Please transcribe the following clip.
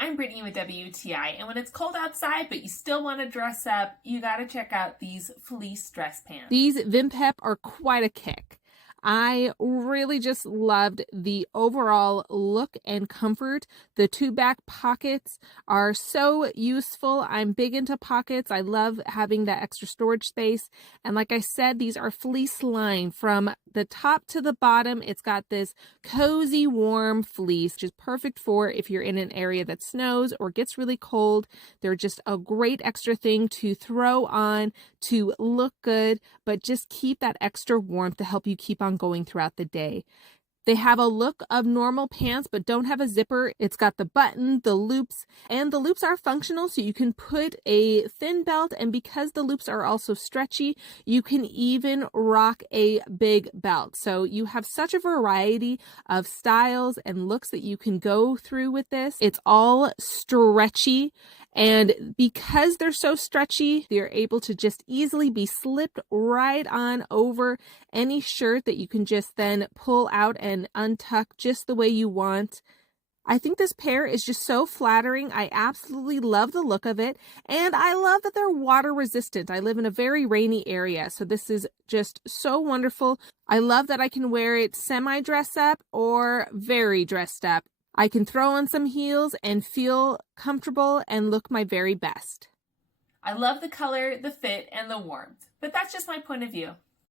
I'm Brittany with WTI, and when it's cold outside but you still want to dress up, you got to check out these fleece dress pants. These VIMPEP are quite a kick. I really just loved the overall look and comfort. The two back pockets are so useful. I'm big into pockets. I love having that extra storage space. And like I said, these are fleece lined from the top to the bottom. It's got this cozy, warm fleece, which is perfect for if you're in an area that snows or gets really cold. They're just a great extra thing to throw on to look good, but just keep that extra warmth to help you keep on going throughout the day. They have a look of normal pants, but don't have a zipper. It's got the button, the loops, and the loops are functional, so you can put a thin belt, and because the loops are also stretchy, you can even rock a big belt. So you have such a variety of styles and looks that you can go through with this. It's all stretchy, and because they're so stretchy, they're able to just easily be slipped right on over any shirt that you can just then pull out and untuck just the way you want. I think this pair is just so flattering. I absolutely love the look of it, and I love that they're water resistant. I live in a very rainy area, so this is just so wonderful. I love that I can wear it semi-dress up or very dressed up. I can throw on some heels and feel comfortable and look my very best. I love the color, the fit, and the warmth, but that's just my point of view.